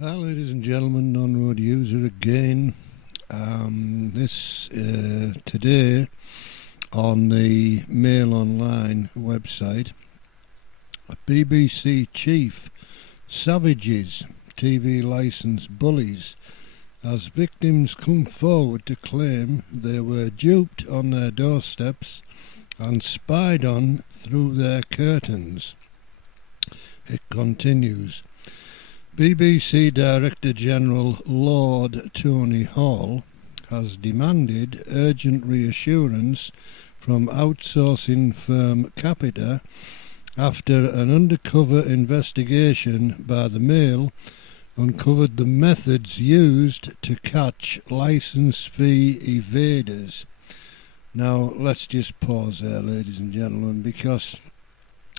Well, ladies and gentlemen, Non-Road User again. Today on the Mail Online website, BBC chief savages TV licence bullies as victims come forward to claim they were duped on their doorsteps and spied on through their curtains. It continues. BBC Director General Lord Tony Hall has demanded urgent reassurance from outsourcing firm Capita after an undercover investigation by the Mail uncovered the methods used to catch licence fee evaders. Now, let's just pause there, ladies and gentlemen, because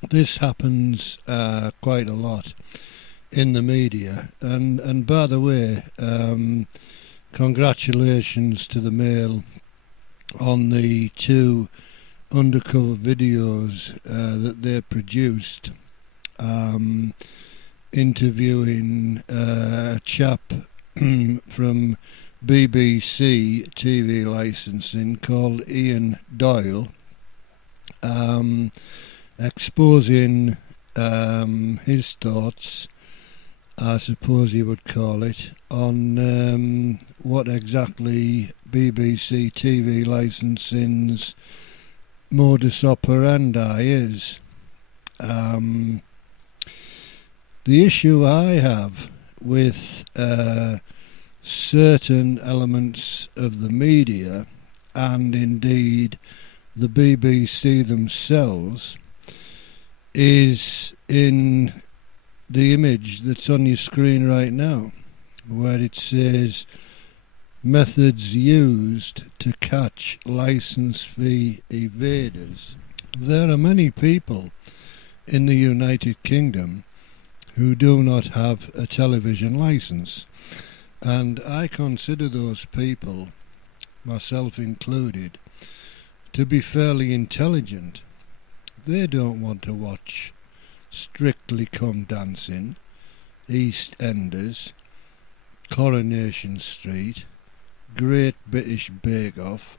this happens quite a lot in the media. And by the way, congratulations to the Mail on the two undercover videos that they produced, interviewing a chap from BBC TV licensing called Ian Doyle, exposing his thoughts, I suppose you would call it, on what exactly BBC TV licensing's modus operandi is. The issue I have with certain elements of the media, and indeed the BBC themselves, is in the image that's on your screen right now, where it says methods used to catch licence fee evaders. There are many people in the United Kingdom who do not have a television licence, and I consider those people, myself included, to be fairly intelligent. They don't want to watch Strictly Come Dancing, EastEnders, Coronation Street, Great British Bake Off,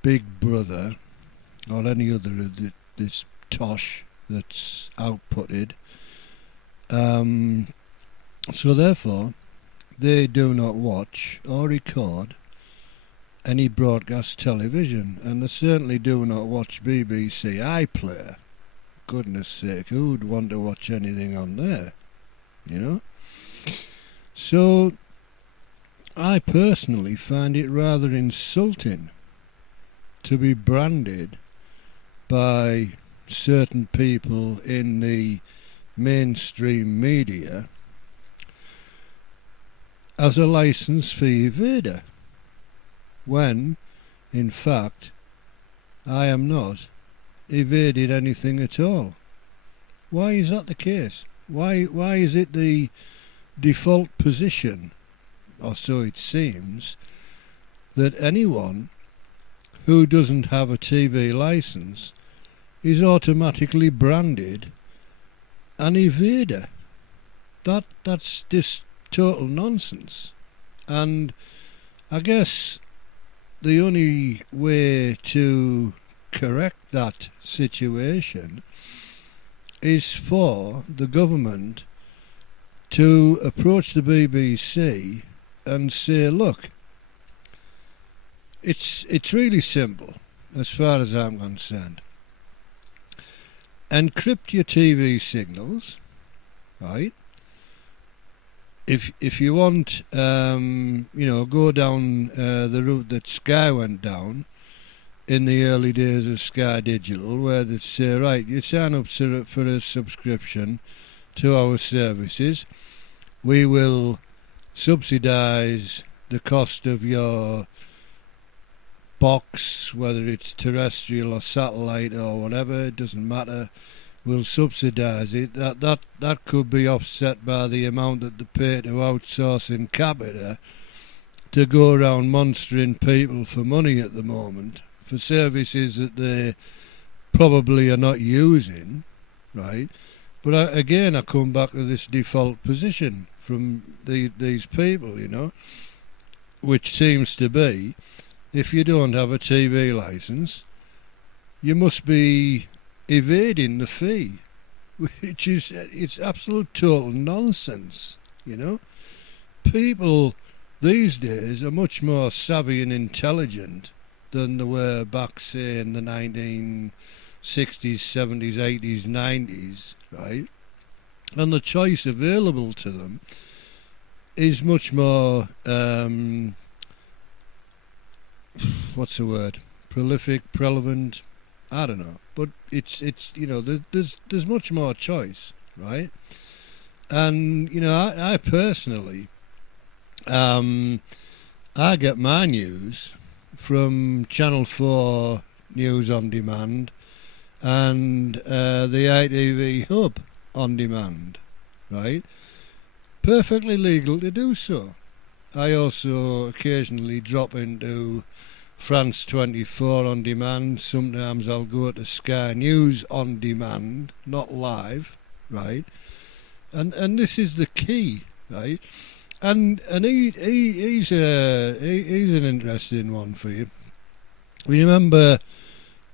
Big Brother, or any other of this tosh that's outputted. So therefore, they do not watch or record any broadcast television, and they certainly do not watch BBC iPlayer. Goodness sake, who would want to watch anything on there, you know? So I personally find it rather insulting to be branded by certain people in the mainstream media as a licence fee evader, when in fact I am not evaded anything at all. Why is that the case? Why is it the default position, or so it seems, that anyone who doesn't have a TV licence is automatically branded an evader? That's just total nonsense. And I guess the only way to correct that situation is for the government to approach the BBC and say, look, it's really simple as far as I'm concerned. Encrypt your TV signals, right? If you want, go down the route that Sky went down in the early days of Sky Digital, where they'd say, right, you sign up for a subscription to our services, we will subsidise the cost of your box, whether it's terrestrial or satellite or whatever, it doesn't matter, we'll subsidise it. That could be offset by the amount that they pay to outsourcing Capita to go around monstering people for money at the moment, for services that they probably are not using, right? But again, I come back to this default position. from these people, you know, which seems to be, if you don't have a TV licence, you must be evading the fee, which is, it's absolute total nonsense, you know. People these days are much more savvy and intelligent than they were back, say, in the 1960s, 70s, 80s, 90s, right? And the choice available to them is much more, what's the word? Prolific, prevalent, I don't know. But it's you know, there's much more choice, right? And, you know, I personally, I get my news from Channel 4 News on Demand and the ITV Hub on Demand, right? Perfectly legal to do so. I also occasionally drop into France 24 on demand. Sometimes I'll go to Sky News on demand, not live, right? And this is the key, right? And he's an interesting one for you. Remember,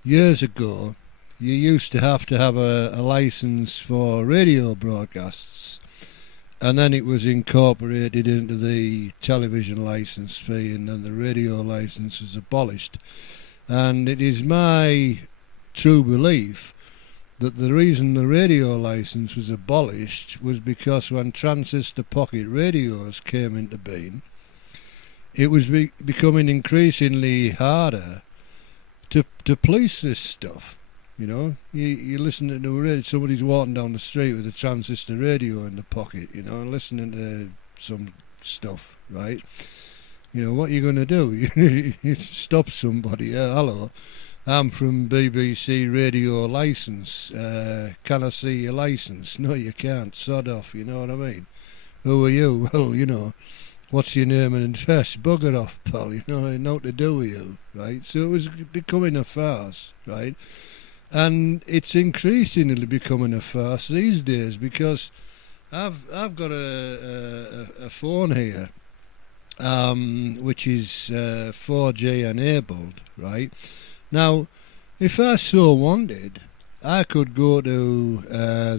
years ago, you used to have a license for radio broadcasts, and then it was incorporated into the television license fee, and then the radio license was abolished. And it is my true belief that the reason the radio license was abolished was because when transistor pocket radios came into being, it was becoming increasingly harder to police this stuff. You know, you listen to the radio, somebody's walking down the street with a transistor radio in the pocket, you know, listening to some stuff, right? You know, what are you going to do? You stop somebody. Hello, I'm from BBC Radio Licence. Can I see your licence? No, you can't. Sod off, you know what I mean? Who are you? Well, you know, what's your name and address? Bugger off, pal. You know, I know what to do with you, right? So it was becoming a farce, right? And it's increasingly becoming a farce these days because I've got a phone here, which is 4G enabled, right? Now, if I so wanted, I could go to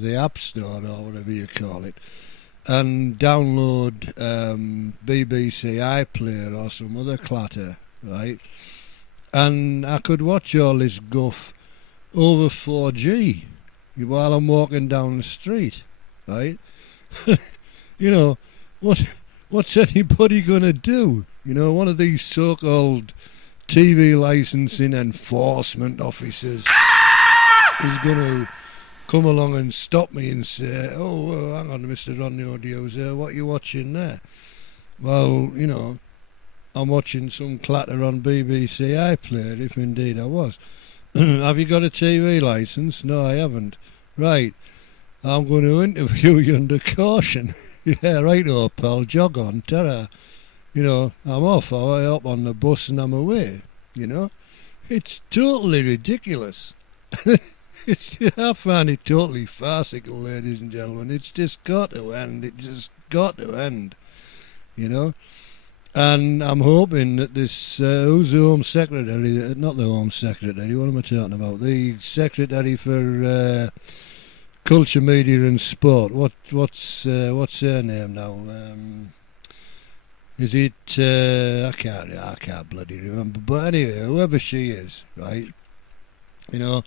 the App Store or whatever you call it and download BBC iPlayer or some other clatter, right? And I could watch all this guff over 4G while I'm walking down the street, right? You know, what's anybody going to do? You know, one of these so-called TV licensing enforcement officers is going to come along and stop me and say, oh, hang on, Mr. Ronnie O'Dioza, what are you watching there? Well, you know, I'm watching some clatter on BBC iPlayer, if indeed I was. Have you got a TV licence? No, I haven't. Right, I'm going to interview you under caution. Yeah, right, oh, pal, jog on, ta-ra. You know, I'm off, I hop on the bus and I'm away, you know. It's totally ridiculous. I find it totally farcical, ladies and gentlemen. It's just got to end. It just got to end, you know. And I'm hoping that this, who's the Home Secretary, not the Home Secretary, what am I talking about? The Secretary for Culture, Media and Sport. What's her name now? Is it, I can't bloody remember. But anyway, whoever she is, right, you know,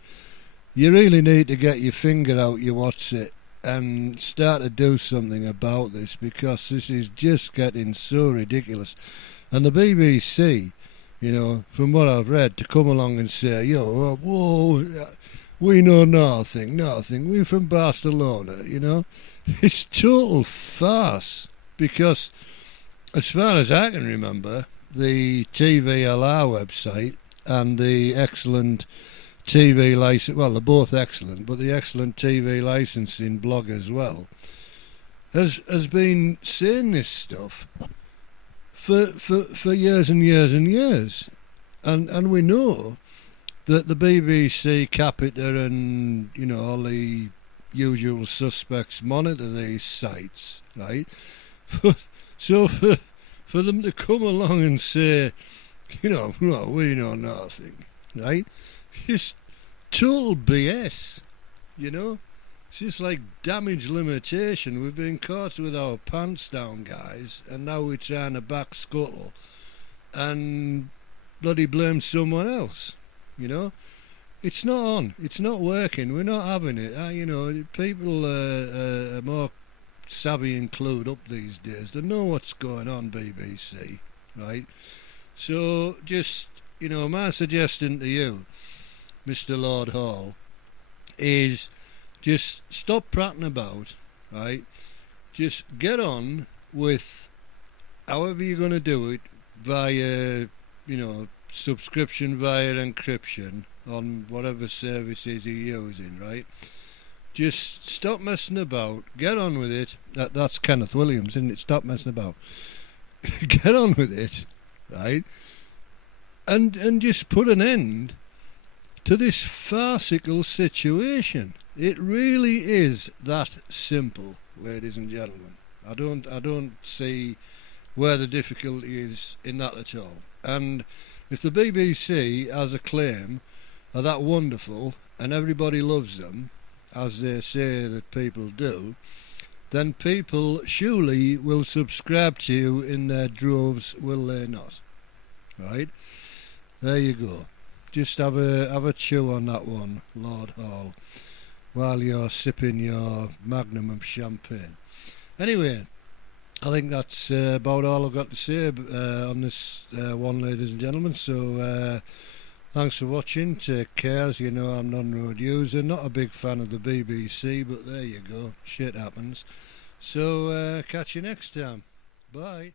you really need to get your finger out your what's it and start to do something about this, because this is just getting so ridiculous. And the BBC, you know, from what I've read, to come along and say, you know, whoa, we know nothing, we're from Barcelona, you know. It's total farce, because as far as I can remember, the TVLR website and the excellent TV license, well, they're both excellent, but the excellent TV licensing blog as well, has been saying this stuff for years and years and years. And we know that the BBC, Capita and, you know, all the usual suspects monitor these sites, right? So for them to come along and say, well, we know nothing, right? Just total BS, you know? It's just like damage limitation. We've been caught with our pants down, guys, and now we're trying to back scuttle and bloody blame someone else, you know? It's not on. It's not working. We're not having it. People are more savvy and clued up these days. They know what's going on, BBC, right? So just, my suggestion to you, Mr. Lord Hall, is just stop prattling about, right? Just get on with however you're going to do it via, subscription via encryption on whatever services you're using, right? Just stop messing about. Get on with it. That's Kenneth Williams, isn't it? Stop messing about. Get on with it, right? And just put an end to this farcical situation. It really is that simple, ladies and gentlemen. I don't see where the difficulty is in that at all. And if the BBC has a claim are that wonderful and everybody loves them, as they say that people do, then people surely will subscribe to you in their droves, will they not? Right? There you go. Just have a chew on that one, Lord Hall, while you're sipping your magnum of champagne. Anyway, I think that's about all I've got to say on this one, ladies and gentlemen. So thanks for watching. Take care. As you know, I'm non-road user. Not a big fan of the BBC, but there you go. Shit happens. So catch you next time. Bye.